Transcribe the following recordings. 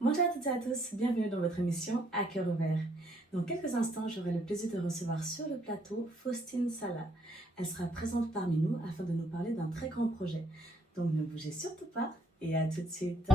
Bonjour à toutes et à tous, bienvenue dans votre émission À cœur ouvert. Dans quelques instants, j'aurai le plaisir de recevoir sur le plateau Faustine Salah. Elle sera présente parmi nous afin de nous parler d'un très grand projet. Donc ne bougez surtout pas et à tout de suite.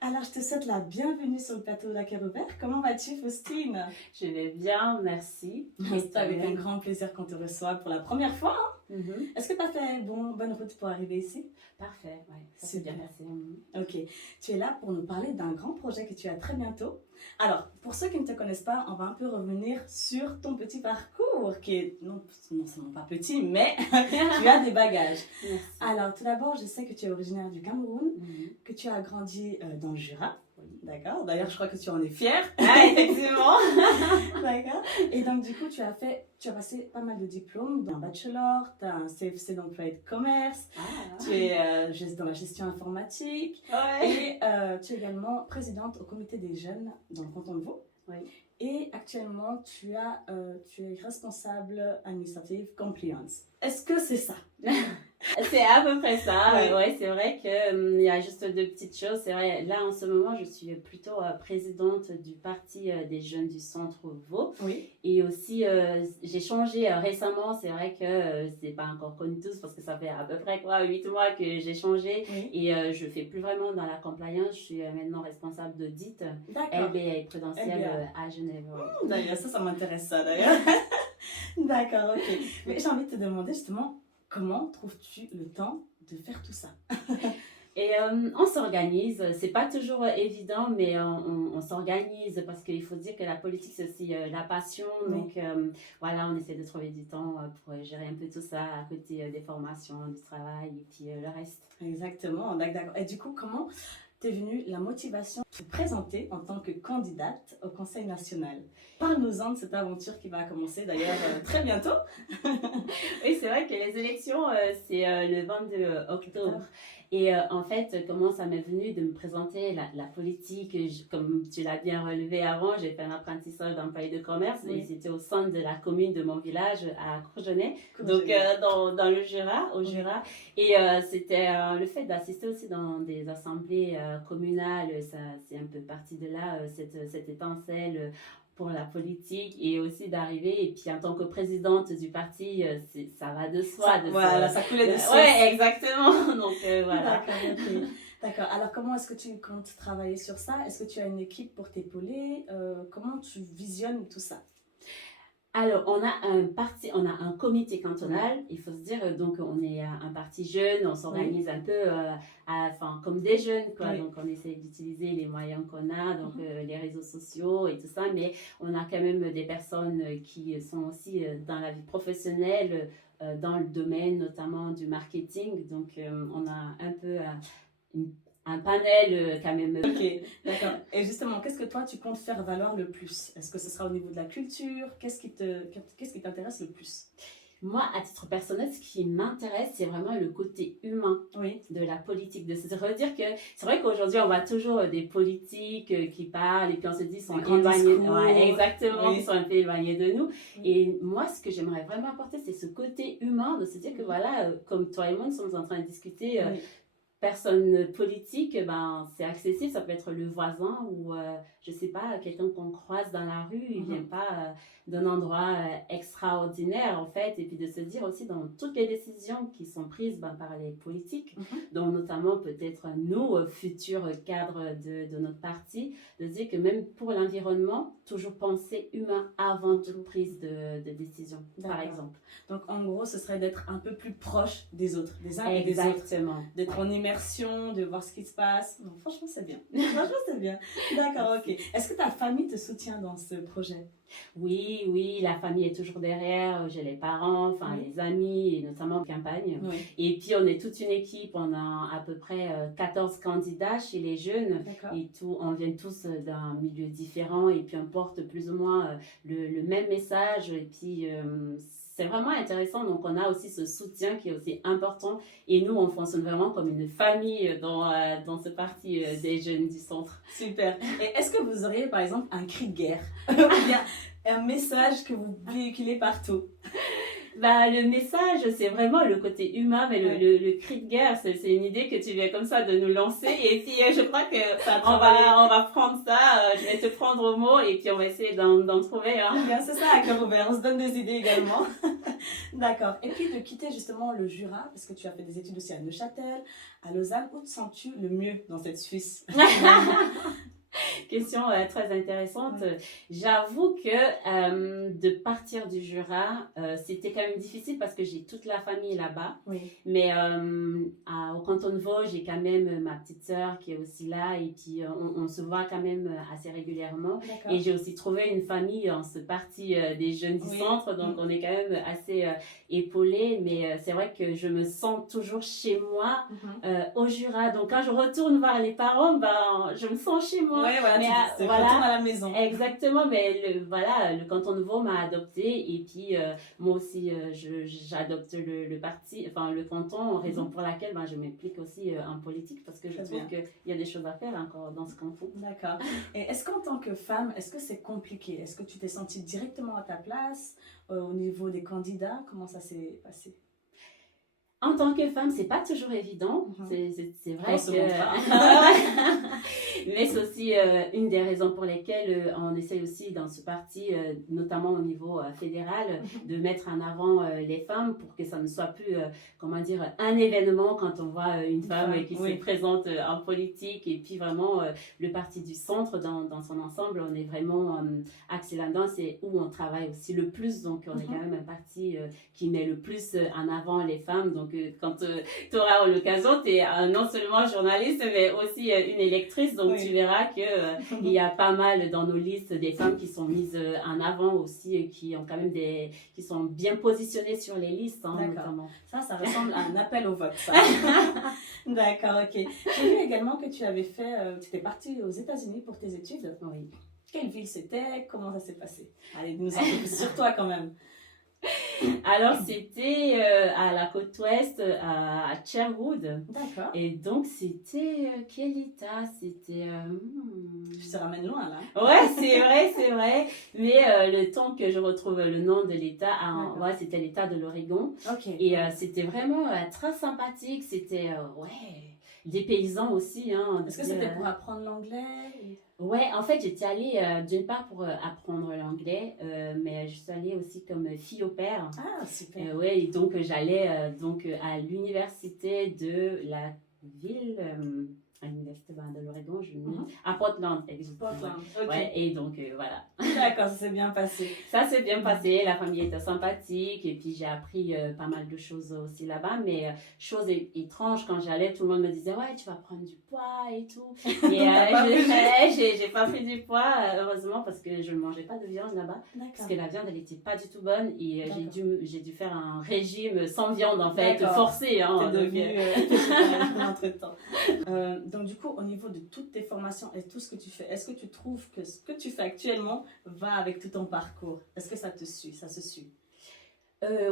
Alors je te souhaite la bienvenue sur le plateau d'À cœur ouvert. Comment vas-tu, Faustine? Je vais bien, merci. C'est avec un grand plaisir qu'on te reçoit pour la première fois. Est-ce que tu as fait bonne route pour arriver ici? Parfait, ouais, ça s'est Super. bien passé. Ok, tu es là pour nous parler d'un grand projet que tu as très bientôt. Alors, pour ceux qui ne te connaissent pas, on va un peu revenir sur ton petit parcours, qui est non seulement pas petit, mais tu as des bagages. Merci. Alors, tout d'abord, je sais que tu es originaire du Cameroun, Mhm. que tu as grandi dans le Jura. D'accord. D'ailleurs, je crois que tu en es fière. Ah, effectivement. D'accord. Et donc, du coup, tu as passé pas mal de diplômes, un bachelor, tu as un CFC d'employé de commerce, tu es dans la gestion informatique Ouais. et tu es également présidente au comité des jeunes dans le canton de Vaud. Oui. Et actuellement, tu es responsable administrative compliance. Est-ce que c'est ça? C'est à peu près ça. Ouais. Ouais, c'est vrai qu'il y a juste deux petites choses. C'est vrai, là en ce moment, je suis plutôt présidente du parti des jeunes du centre Vaud. Oui. Et aussi, j'ai changé récemment. C'est vrai que c'est pas encore connu tous parce que ça fait à peu près 8 mois que j'ai changé. Oui. Et je fais plus vraiment dans la compliance. Je suis maintenant responsable d'audit D'accord. LBA prudentiel LBA. à Genève. Ouais. D'ailleurs, ça m'intéresse ça d'ailleurs. D'accord, ok. Mais j'ai envie de te demander justement, comment trouves-tu le temps de faire tout ça? Et on s'organise, c'est pas toujours évident, mais on s'organise parce qu'il faut dire que la politique c'est aussi la passion. Oui. Donc voilà, on essaie de trouver du temps pour gérer un peu tout ça à côté des formations, du travail et puis le reste. Exactement, d'accord. Et du coup, comment t'es venue la motivation de te présenter en tant que candidate au Conseil national? Parle-nous-en de cette aventure qui va commencer d'ailleurs très bientôt. Oui, c'est vrai que les élections, c'est le 22 octobre. Et en fait, comment ça m'est venu de me présenter la politique, comme tu l'as bien relevé avant, j'ai fait un apprentissage d'employé de commerce Oui. et c'était au centre de la commune de mon village à Courgenay, donc Courgenay. dans le Jura, au Oui. Jura. Et c'était le fait d'assister aussi dans des assemblées communales, ça, c'est un peu parti de là, cette étincelle pour la politique et aussi d'arriver et puis en tant que présidente du parti ça va de soi Voilà, ça coulait de source. ouais, exactement. Donc voilà. D'accord, ok. D'accord. Alors, comment est-ce que tu comptes travailler sur ça? Est-ce que tu as une équipe pour t'épauler? Comment tu visionnes tout ça? Alors, on a un comité cantonal, il faut se dire, donc on est un parti jeune, on s'organise un peu comme des jeunes, quoi. Oui. Donc on essaie d'utiliser les moyens qu'on a, donc les réseaux sociaux et tout ça, mais on a quand même des personnes qui sont aussi dans la vie professionnelle, dans le domaine notamment du marketing, donc on a un peu un panel quand même. Ok, d'accord. Et justement, qu'est-ce que toi tu comptes faire valoir le plus? Est-ce que ce sera au niveau de la culture? Qu'est-ce qui t'intéresse le plus? Moi, à titre personnel, ce qui m'intéresse, c'est vraiment le côté humain Oui. de la politique. De se redire que c'est vrai qu'aujourd'hui, on voit toujours des politiques qui parlent et puis on se dit qu'ils sont éloignés. Ouais, exactement, Oui. ils sont un peu éloignés de nous. Et moi, ce que j'aimerais vraiment apporter, c'est ce côté humain de se dire que voilà, comme toi et moi, nous sommes en train de discuter. Oui. Personne politique, ben, c'est accessible, ça peut être le voisin ou, je sais pas, quelqu'un qu'on croise dans la rue, il vient pas d'un endroit extraordinaire, en fait, et puis de se dire aussi dans toutes les décisions qui sont prises par les politiques, dont notamment peut-être nous, futurs cadres de notre parti, de se dire que même pour l'environnement, toujours penser humain avant toute prise de décision, par exemple. Donc, en gros, ce serait d'être un peu plus proche des autres, des uns et des autres. Exactement. D'être en immersion, de voir ce qui se passe. Non, franchement, c'est bien. Franchement, c'est bien. D'accord, ok. Est-ce que ta famille te soutient dans ce projet? Oui, la famille est toujours derrière. J'ai les parents, les amis, et notamment en campagne. Oui. Et puis, on est toute une équipe. On a à peu près 14 candidats chez les jeunes. D'accord. Et on vient tous d'un milieu différent. Et puis, on porte plus ou moins le même message. Et puis, c'est vraiment intéressant. Donc, on a aussi ce soutien qui est aussi important. Et nous, on fonctionne vraiment comme une famille dans ce parti des jeunes du centre. Super. Et est-ce que vous auriez, par exemple, un cri de guerre? Un message que vous véhiculez partout? Bah, le message, c'est vraiment le côté humain, mais Ouais. le cri de guerre, c'est une idée que tu viens comme ça de nous lancer. Et puis, je crois que Ça a on travaillé. va prendre ça, je vais te prendre au mot et puis on va essayer d'en trouver. Hein. Bien, c'est ça, à cœur ouvert. On se donne des idées également. D'accord. Et puis de quitter justement le Jura, parce que tu as fait des études aussi à Neuchâtel, à Lausanne, où te sens-tu le mieux dans cette Suisse? Question très intéressante. Oui. J'avoue que de partir du Jura, c'était quand même difficile parce que j'ai toute la famille là-bas. Oui. Mais au canton de Vaud, j'ai quand même ma petite sœur qui est aussi là et puis on se voit quand même assez régulièrement. D'accord. Et j'ai aussi trouvé une famille en ce parti des jeunes du Oui. centre, donc on est quand même assez épaulés. Mais c'est vrai que je me sens toujours chez moi au Jura. Donc quand je retourne voir les parents, ben, je me sens chez moi. Oui, voilà, Mais, tu voilà. retournes à la maison. Exactement, mais voilà, le canton de Vaud m'a adopté et puis moi aussi j'adopte le parti, enfin le canton, raison pour laquelle ben, je m'implique aussi en politique parce que je Très trouve bien. qu'il y a des choses à faire encore dans ce canton. D'accord. Et est-ce qu'en tant que femme, est-ce que c'est compliqué? Est-ce que tu t'es sentie directement à ta place au niveau des candidats? Comment ça s'est passé? En tant que femme, c'est pas toujours évident. C'est vrai On se que. montre pas. Mais c'est aussi une des raisons pour lesquelles on essaye aussi dans ce parti, notamment au niveau fédéral, de mettre en avant les femmes pour que ça ne soit plus, comment dire, un événement quand on voit une femme qui Oui. se présente en politique. Et puis vraiment, le parti du centre dans son ensemble, on est vraiment axé là-dedans. C'est où on travaille aussi le plus. Donc on est quand même un parti qui met le plus en avant les femmes. Donc quand tu auras l'occasion, tu es non seulement journaliste, mais aussi une électrice. Donc tu verras qu'il y a pas mal dans nos listes des femmes qui sont mises en avant aussi, et qui ont quand même qui sont bien positionnées sur les listes, hein, notamment. Ça ressemble à un appel au vote, ça. D'accord, ok. J'ai vu également que tu avais fait, tu étais partie aux États-Unis pour tes études. Oui. Quelle ville c'était? Comment ça s'est passé? Allez, nous en plus sur toi quand même. Alors, c'était à la côte ouest, à Sherwood. D'accord. Et donc, c'était quel état? C'était. Je te ramène loin, là. Ouais, c'est vrai. Mais le temps que je retrouve le nom de l'état, ouais, c'était l'état de l'Oregon. Ok. Et c'était vraiment très sympathique. C'était, ouais, des paysans aussi. Hein, est-ce que c'était pour apprendre l'anglais? Ouais, en fait, j'étais allée d'une part pour apprendre l'anglais, mais je suis allée aussi comme fille au père. Ah, super. Ouais, et donc j'allais donc à l'université de la ville, à l'université de l'Oregon, à Portland, exactement. Portland, ok. Ouais, et donc voilà. D'accord, ça s'est bien passé. Ça s'est bien passé, la famille était sympathique et puis j'ai appris pas mal de choses aussi là-bas, mais chose étrange, quand j'allais, tout le monde me disait ouais, tu vas prendre du poids et tout. Et j'ai pas pris du poids, heureusement, parce que je ne mangeais pas de viande là-bas, parce que la viande elle était pas du tout bonne et j'ai dû faire un régime sans viande en fait, forcé. Hein, t'es devenu entre-temps. Donc du coup, au niveau de toutes tes formations et tout ce que tu fais, est-ce que tu trouves que ce que tu fais actuellement va avec tout ton parcours? Est-ce que ça te suit, ça se suit?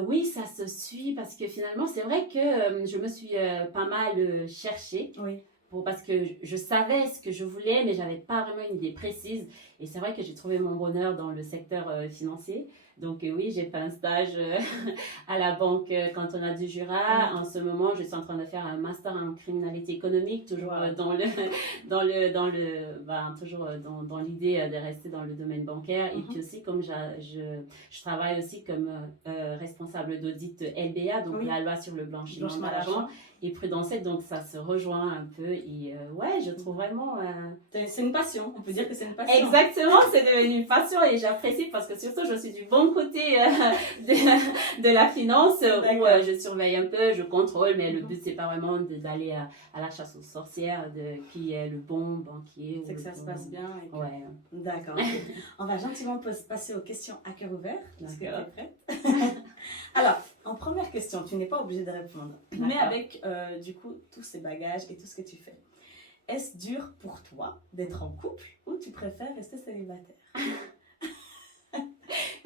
Oui, ça se suit parce que finalement, c'est vrai que je me suis pas mal cherchée. Oui. Parce que je savais ce que je voulais, mais j'avais pas vraiment une idée précise. Et c'est vrai que j'ai trouvé mon bonheur dans le secteur financier. Donc oui, j'ai fait un stage à la banque cantonale du Jura. En ce moment, je suis en train de faire un master en criminalité économique, toujours toujours dans l'idée de rester dans le domaine bancaire. Et puis aussi, comme je travaille aussi comme responsable d'audit LBA, donc la loi sur le blanchiment d'argent et prudentiel, donc ça se rejoint un peu. Et ouais, je trouve vraiment... C'est une passion, on peut dire que c'est une passion. Exactement, c'est devenu une passion et j'apprécie parce que surtout je suis du bon côté de la finance où je surveille un peu, je contrôle, mais le but c'est pas vraiment d'aller à la chasse aux sorcières de qui est le bon banquier. C'est que ça se passe bien. Et que... Ouais. D'accord. On va gentiment passer aux questions à cœur ouvert. Est-ce que tu es prête? Alors, en première question, tu n'es pas obligée de répondre, mais avec du coup tous ces bagages et tout ce que tu fais. Est-ce dur pour toi d'être en couple ou tu préfères rester célibataire?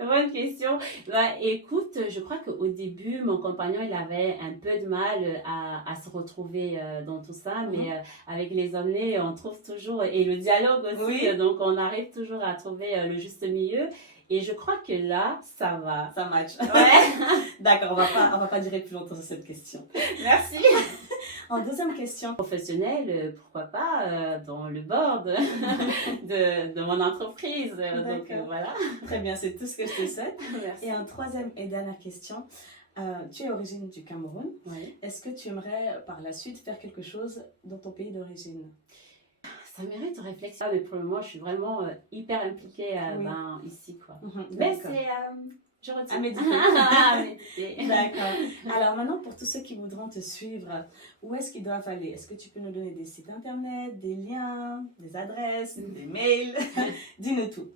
Bonne question. Bah, écoute, je crois qu'au début, mon compagnon, il avait un peu de mal à se retrouver dans tout ça, mais avec les années, on trouve toujours, et le dialogue aussi, Oui. donc on arrive toujours à trouver le juste milieu. Et je crois que là, ça va. Ça match. Ouais. D'accord, on va pas durer plus longtemps sur cette question. Merci. En deuxième question. Professionnel, pourquoi pas, dans le board de mon entreprise. Donc D'accord. voilà. Très bien, c'est tout ce que je te souhaite. Merci. Et en troisième et dernière question. Tu es origine du Cameroun. Oui. Est-ce que tu aimerais par la suite faire quelque chose dans ton pays d'origine? Ça mérite réflexion. Mais pour le moment, je suis vraiment hyper impliquée Oui. ici, quoi. D'accord. Mais c'est... je À retiens. méditer. À méditer. D'accord. Alors maintenant, pour tous ceux qui voudront te suivre, où est-ce qu'ils doivent aller? Est-ce que tu peux nous donner des sites internet, des liens, des adresses, des mails? Dis-nous tout.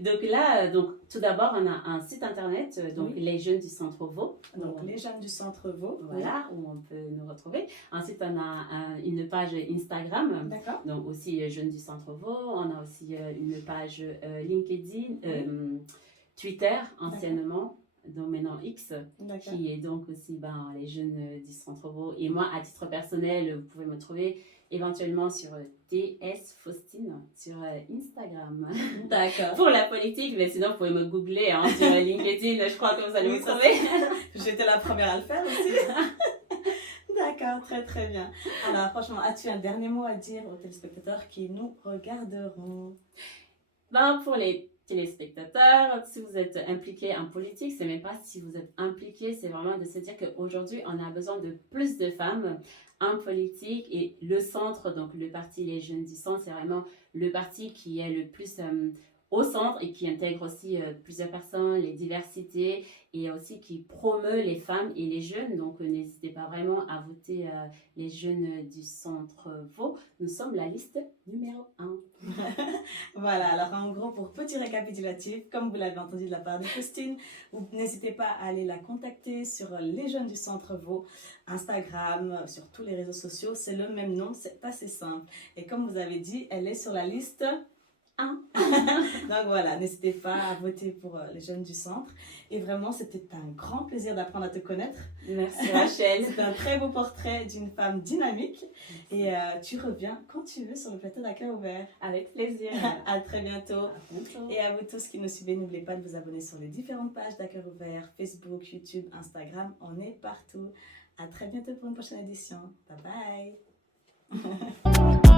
Donc là, tout d'abord, on a un site internet, donc Oui. Les Jeunes du Centre Vaud. Donc, les jeunes du Centre Vaud. Voilà, où on peut nous retrouver. Ensuite, on a une page Instagram, D'accord. donc aussi Jeunes du Centre Vaud. On a aussi une page LinkedIn, Twitter anciennement, donc maintenant X, D'accord. qui est donc aussi Les Jeunes du Centre Vaud. Et moi, à titre personnel, vous pouvez me trouver éventuellement sur TS Faustine sur Instagram. D'accord. Pour la politique, mais sinon vous pouvez me googler sur LinkedIn, je crois que vous allez Oui, me ça, trouver. J'étais la première à le faire aussi. D'accord, très très bien. Alors franchement, as-tu un dernier mot à dire aux téléspectateurs qui nous regarderont? Pour les téléspectateurs, si vous êtes impliqués en politique, c'est même pas si vous êtes impliqués, c'est vraiment de se dire qu'aujourd'hui, on a besoin de plus de femmes en politique et le centre, donc le parti Les Jeunes du Centre, c'est vraiment le parti qui est le plus au centre et qui intègre aussi plusieurs personnes, les diversités et aussi qui promeut les femmes et les jeunes. Donc n'hésitez pas vraiment à voter Les Jeunes du Centre Vaud. Nous sommes la liste numéro 1. Voilà, alors en gros, pour petit récapitulatif, comme vous l'avez entendu de la part de Faustine, n'hésitez pas à aller la contacter sur Les Jeunes du Centre Vaud, Instagram, sur tous les réseaux sociaux, c'est le même nom, c'est assez simple. Et comme vous avez dit, elle est sur la liste 1. Donc voilà, n'hésitez pas à voter pour Les Jeunes du Centre. Et vraiment, c'était un grand plaisir d'apprendre à te connaître. Merci Rachel. C'est un très beau portrait d'une femme dynamique. Et tu reviens quand tu veux sur le plateau d'À Cœur Ouvert. Avec plaisir. À très bientôt. À bientôt. Et à vous tous qui nous suivez, n'oubliez pas de vous abonner sur les différentes pages d'À Cœur Ouvert, Facebook, YouTube, Instagram, on est partout. À très bientôt pour une prochaine édition. Bye bye.